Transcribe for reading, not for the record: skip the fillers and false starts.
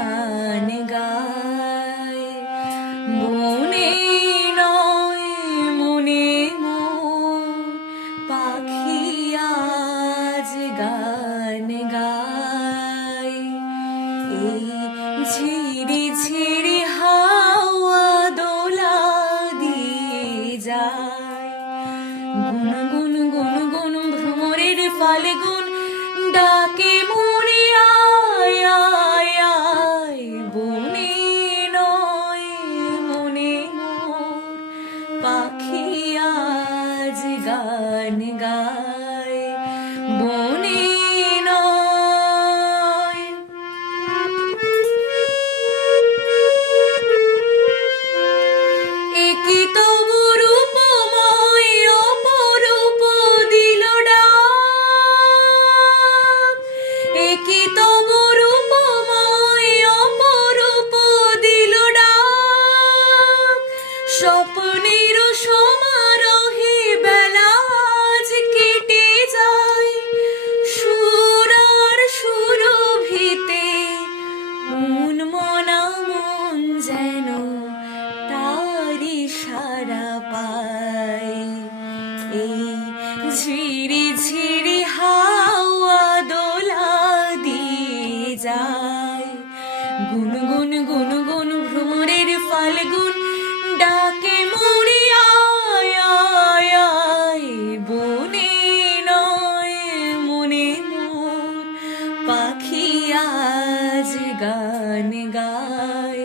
গান গায়। বনে নয় মনে মোর পাখি আজ গান গায়। এই ঝিরি ঝিরি হাওয়া দোলা দিয়ে যায়। গুন গুন গুন গুন ভ্রমরের ফাল্গুন ডাকে মোরে আয় আয় আয়। বনে নয় মনে মোর পাখি আজ গান গায়। বনে নয়। একি তবু রূপময় অপরূপ দিল ডাক। একি তবু রূপময় অপরূপ দিল ডাক। স্বপ্নের সমারোহে বেলা আজ কেটে যায়। সুর আর সুরভিতে মনা মন যেন তারি সারা পায়। এই ঝিরি ঝিরি হাওয়া দোলা দিয়ে যায়। গুন গুন গুন গুন ভ্রমরের ফাল্গুন ডাকে মোরে আয় আয় আয়। বনে নয় মনে মোর পাখি আজ গান গায়।